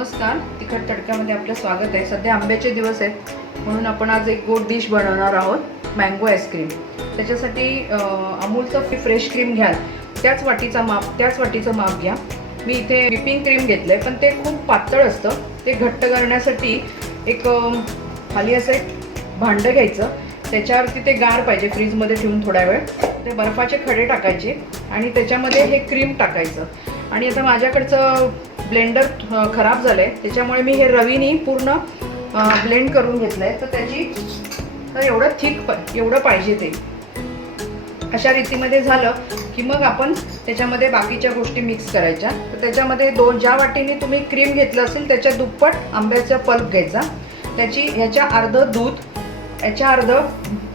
नमस्कार. तिखट तडक्यामध्ये आपलं स्वागत आहे. सध्या आंब्याचे दिवस आहेत. म्हणून आपण आज एक गोड डिश बनवणार आहोत मँगो आईस्क्रीम त्याच्यासाठी अं, अमूलचं फ्रेश क्रीम घ्याल. त्याच वाटीचा माप त्याच वाटीचं माप घ्या. मी इथे व्हिपिंग क्रीम घेतलं आहे पण ते खूप पातळ असतं. ते घट्ट करण्यासाठी एक खाली असं एक भांडं घ्यायचं. त्याच्यावरती ते गार पाहिजे फ्रीजमध्ये ठेवून थोडा वेळ. ते बर्फाचे खडे टाकायचे आणि त्याच्यामध्ये हे क्रीम टाकायचं. आणि आता माझ्याकडचं ब्लेंडर खराब झालं आहे त्याच्यामुळे मी हे रवीनी पूर्ण ब्लेंड करून घेतलं आहे तर त्याची तर एवढं थिक एवढं पाहिजे ते. अशा रीतीमध्ये झालं की मग आपण त्याच्यामध्ये बाकीच्या गोष्टी मिक्स करायच्या. तर त्याच्यामध्ये दोन ज्या वाटीने तुम्ही क्रीम घेतलं असेल त्याच्या दुप्पट आंब्याचा पल्प घ्यायचा. त्याची ह्याच्या अर्ध दूध याच्या अर्ध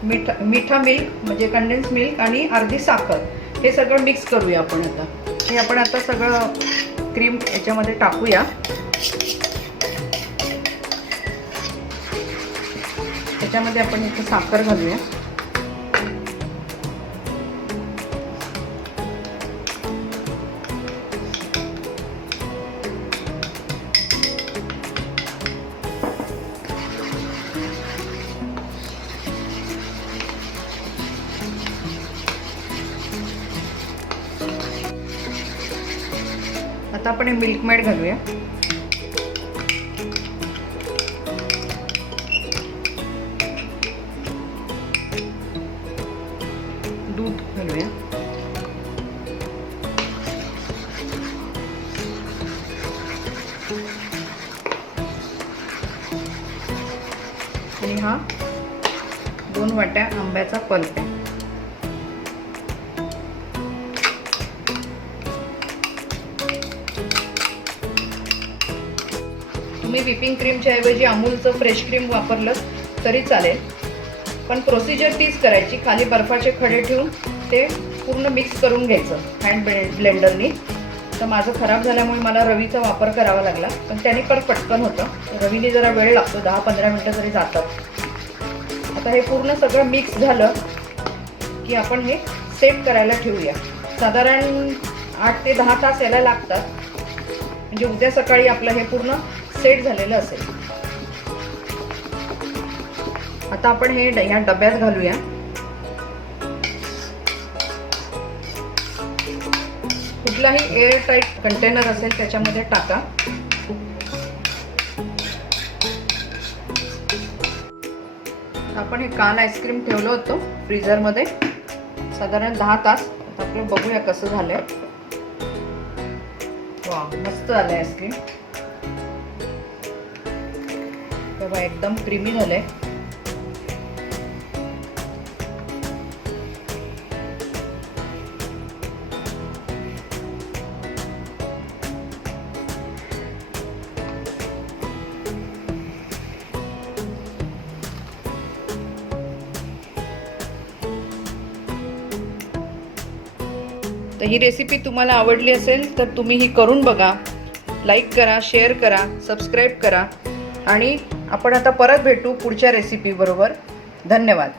मिठ मिठा मिल्क म्हणजे कंडेन्स मिल्क आणि अर्धी साखर. हे सगळं मिक्स करूया आपण आता. हे आपण आता सगळं क्रीम याच्यामध्ये टाकूया. त्याच्यामध्ये आपण इथं साखर घालूया. आता आपण हे मिल्क मेड घालूया. दूध घालूया. आणि हा दोन वाट्या आंब्याचा पल्प आहे तुम्ही विपिंग क्रीमच्या ऐवजी अमूलचं फ्रेश क्रीम वापरलं तरी चालेल. पण प्रोसिजर तीच करायची. खाली बर्फाचे खडे ठेवून ते पूर्ण मिक्स करून घ्यायचं हँड ब्लेंडरनी तर माझं खराब झाल्यामुळे मला रवीचा वापर करावा लागला. पण त्याने पण पटकन होतं. रवीने जरा वेळ लागतो. दहा पंधरा मिनटं तरी जातात आता हे पूर्ण सगळं मिक्स झालं की आपण हे सेट करायला ठेवूया. साधारण आठ ते दहा तास यायला लागतात. म्हणजे उद्या सकाळी आपलं हे पूर्ण सेट झालेलं असेल. आता आपण हे या ह्या डब्यात घालूया. कुठलाही एअर टाईट कंटेनर असेल त्याच्यामध्ये टाका. आपण हे काल आईस्क्रीम ठेवलं होतं फ्रीझरमध्ये साधारण दहा तास. आपलं बघूया कसं झालंय. वा मस्त झालंय आईस्क्रीम बघा एकदम क्रीमी झालंय. तर ही रेसिपी तुम्हाला आवडली असेल तर तुम्ही ही करून बघा. लाईक करा शेअर करा सबस्क्राईब करा. आणि आपण आता परत भेटू पुढच्या रेसिपीबरोबर धन्यवाद.